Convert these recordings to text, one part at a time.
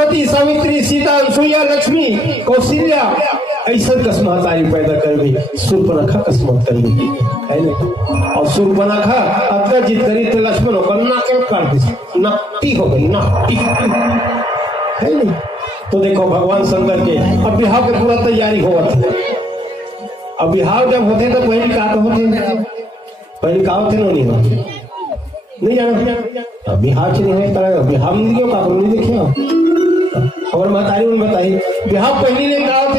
सती सावित्री सीता सुया लक्ष्मी कौशल्या ऐसा कस महतारी पैदा कर गई सूर्पनखा कस मत कर गई है ना। और सूर्पनखा अतः जीत करी तो लक्ष्मण होकर नाक काट दी नकटी हो गई नकटी है नहीं। तो देखो भगवान शंकर के अब बिहाव के पूरा तैयारी हो अब बिहाव जब होते तो पहले का होते पहले का होते नहीं जाना बिहार से नहीं है बिहार में क्यों का नहीं देखिए और महतारी उन बताई बिहार पहले ने का होते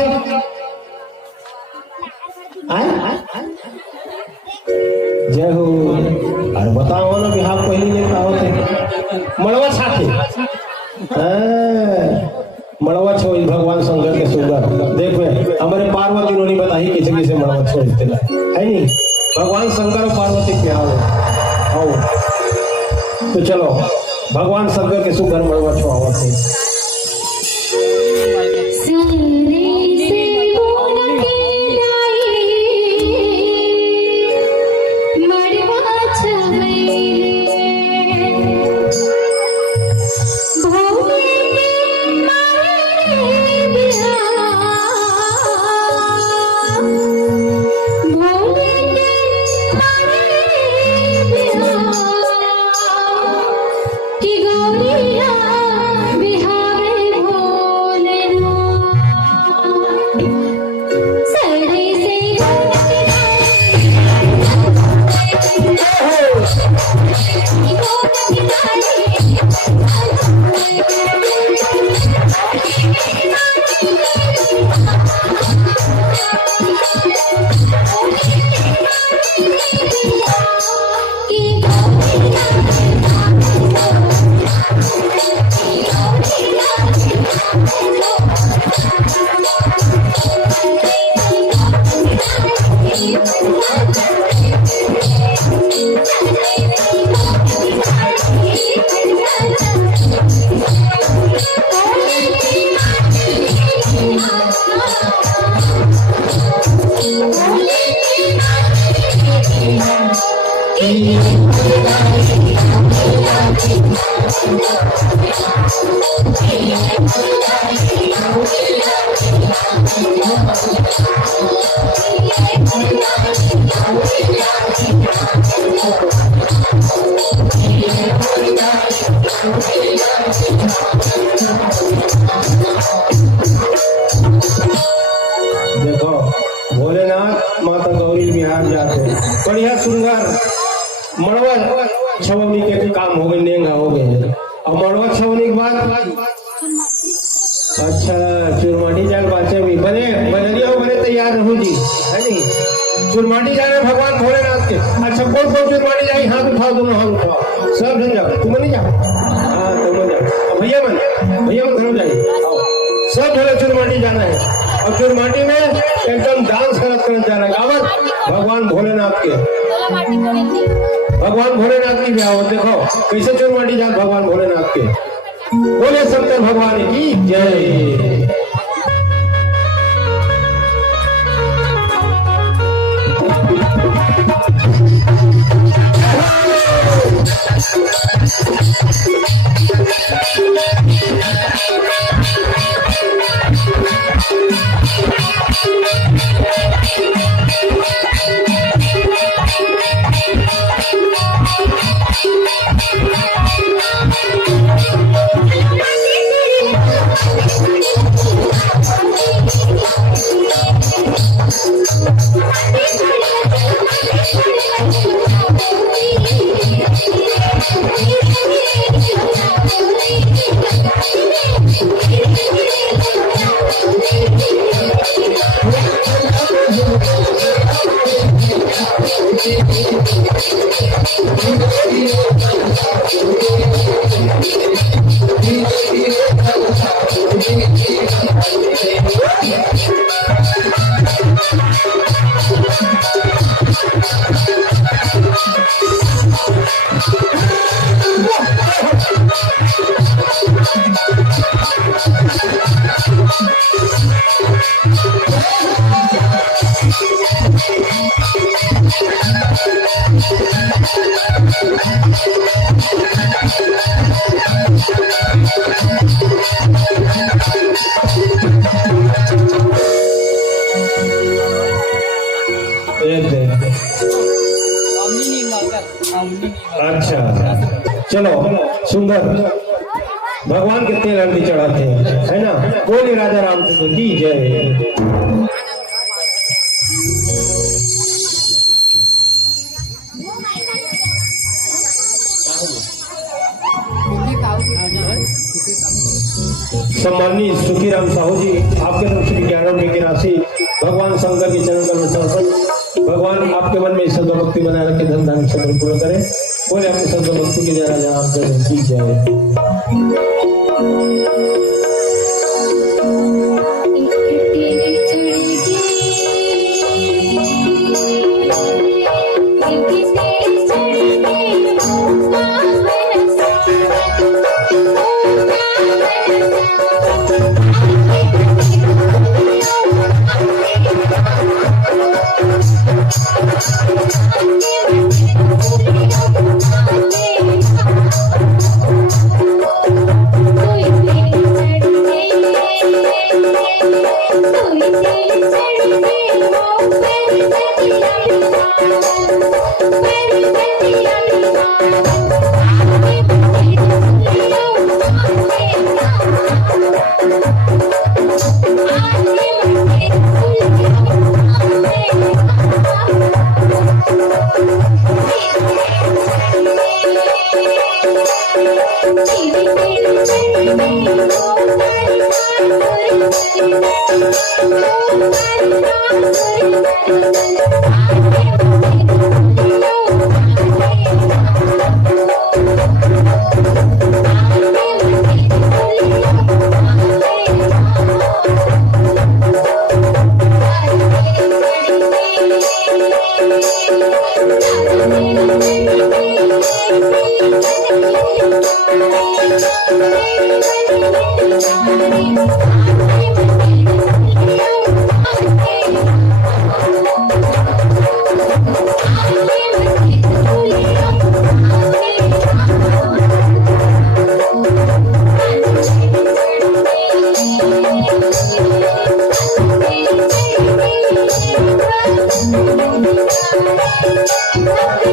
जय हो। अरे बताओ ना बिहार पहले ने का होते मड़वा छाते मड़वा छोड़ भगवान शंकर के सुंदर देख हमारे पार्वती उन्होंने बताई किसी किसी मड़वा छोड़ते है नहीं। भगवान शंकर और पार्वती क्या हो तो चलो भगवान शंकर के सुंदर मड़वा छोड़ा थे। देखो भोलेनाथ माता गौरी बिहार जाते बढ़िया सुंदर मड़वा छवनी के काम हो गए नेंगा हो गए और मड़वा छवनी के बाद अच्छा चुरमाटी जाल बाचे भी बने बनरिया बने तैयार रहूं जी है नहीं। चुरमाटी जाने भगवान भोलेनाथ के अच्छा कौन कौन चुरमाटी जाए हाथ उठाओ दोनों हाथ उठाओ सब जन जाओ तुम नहीं जाओ हाँ तुम जाओ भैया मन घर जाइए सब जगह चुरमाटी जाना है और चुरमाटी में एकदम डांस करत जाना है कावर भगवान भोलेनाथ की ब्याह देखो कैसे चुरमाटी जात भगवान भोलेनाथ के बोले शंकर भगवान की जय। अच्छा चलो सुंदर भगवान के तेल हल्दी चढ़ाते हैं है ना। बोले राजा रामचंद्र की जय। सम्मानित सुखीराम साहू जी, आपके तरफ से 11 की राशि भगवान शंकर के चरण कमल समर्पण। भगवान आपके मन में श्रद्धा भक्ति बनाए रखे, धन धान्य सब पूरा करे। बोले अपने श्रद्धा भक्ति की जय राजा रामचंद्र की जय। Thank you.